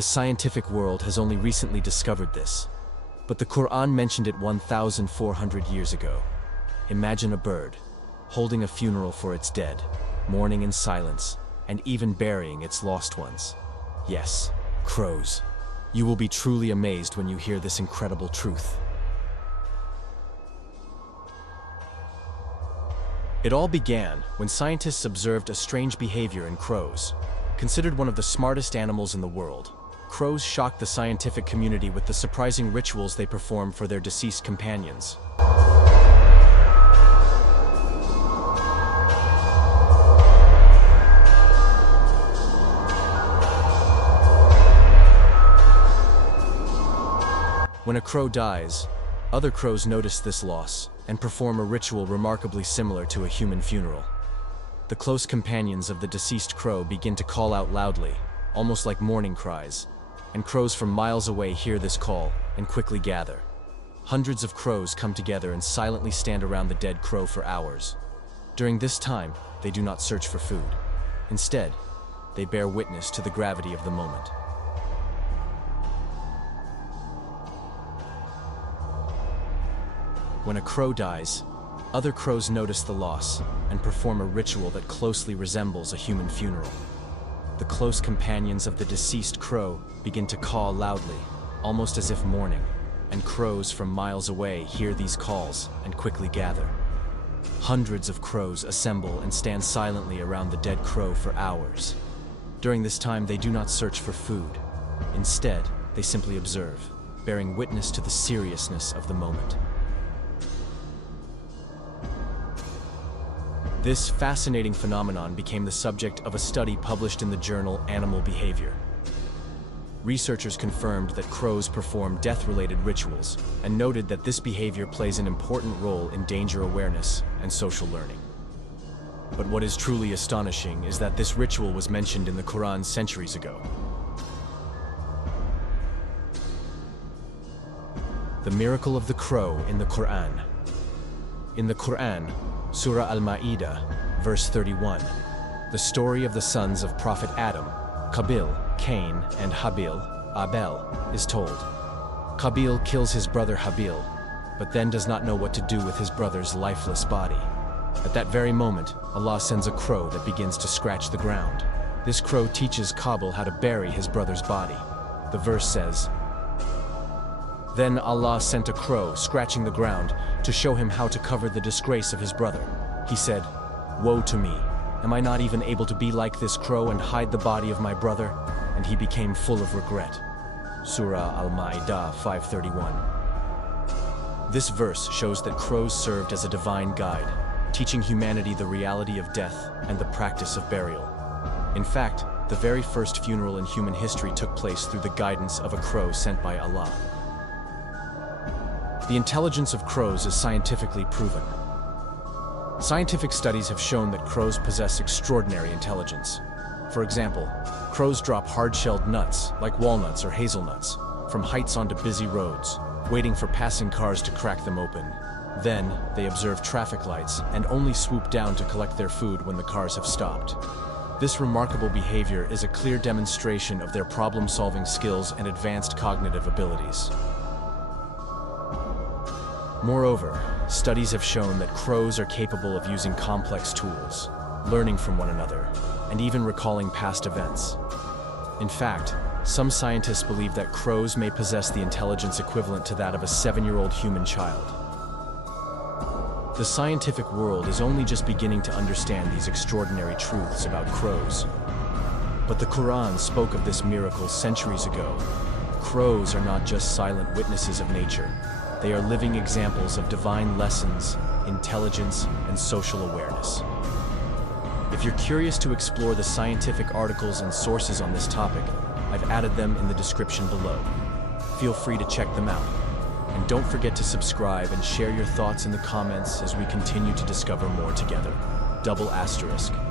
The scientific world has only recently discovered this, but the Qur'an mentioned it 1,400 years ago. Imagine a bird, holding a funeral for its dead, mourning in silence, and even burying its lost ones. Yes, crows. You will be truly amazed when you hear this incredible truth. It all began when scientists observed a strange behavior in crows. Considered one of the smartest animals in the world, crows shocked the scientific community with the surprising rituals they perform for their deceased companions. When a crow dies, other crows notice this loss and perform a ritual remarkably similar to a human funeral. The close companions of the deceased crow begin to call out loudly, almost like mourning cries, and crows from miles away hear this call and quickly gather. Hundreds of crows come together and silently stand around the dead crow for hours. During this time, they do not search for food. Instead, they bear witness to the gravity of the moment. When a crow dies, other crows notice the loss and perform a ritual that closely resembles a human funeral. The close companions of the deceased crow begin to call loudly, almost as if mourning, and crows from miles away hear these calls and quickly gather. Hundreds of crows assemble and stand silently around the dead crow for hours. During this time, they do not search for food. Instead, they simply observe, bearing witness to the seriousness of the moment. This fascinating phenomenon became the subject of a study published in the journal Animal Behaviour. Researchers confirmed that crows perform death-related rituals and noted that this behavior plays an important role in danger awareness and social learning. But what is truly astonishing is that this ritual was mentioned in the Qur'an centuries ago. The miracle of the crow in the Qur'an. In the Qur'an, Surah Al-Ma'idah, verse 31, the story of the sons of Prophet Adam, Qabil, Cain, and Habil, Abel, is told. Qabil kills his brother Habil, but then does not know what to do with his brother's lifeless body. At that very moment, Allah sends a crow that begins to scratch the ground. This crow teaches Qabil how to bury his brother's body. The verse says, "Then Allah sent a crow scratching the ground to show him how to cover the disgrace of his brother. He said, 'Woe to me! Am I not even able to be like this crow and hide the body of my brother?' And he became full of regret." Surah Al-Ma'idah 5:31. This verse shows that crows served as a divine guide, teaching humanity the reality of death and the practice of burial. In fact, the very first funeral in human history took place through the guidance of a crow sent by Allah. The intelligence of crows is scientifically proven. Scientific studies have shown that crows possess extraordinary intelligence. For example, crows drop hard-shelled nuts, like walnuts or hazelnuts, from heights onto busy roads, waiting for passing cars to crack them open. Then, they observe traffic lights and only swoop down to collect their food when the cars have stopped. This remarkable behavior is a clear demonstration of their problem-solving skills and advanced cognitive abilities. Moreover, studies have shown that crows are capable of using complex tools, learning from one another, and even recalling past events. In fact, some scientists believe that crows may possess the intelligence equivalent to that of a 7-year-old human child. The scientific world is only just beginning to understand these extraordinary truths about crows. But the Qur'an spoke of this miracle centuries ago. Crows are not just silent witnesses of nature. They are living examples of divine lessons, intelligence, and social awareness. If you're curious to explore the scientific articles and sources on this topic, I've added them in the description below. Feel free to check them out. And don't forget to subscribe and share your thoughts in the comments as we continue to discover more together. ***.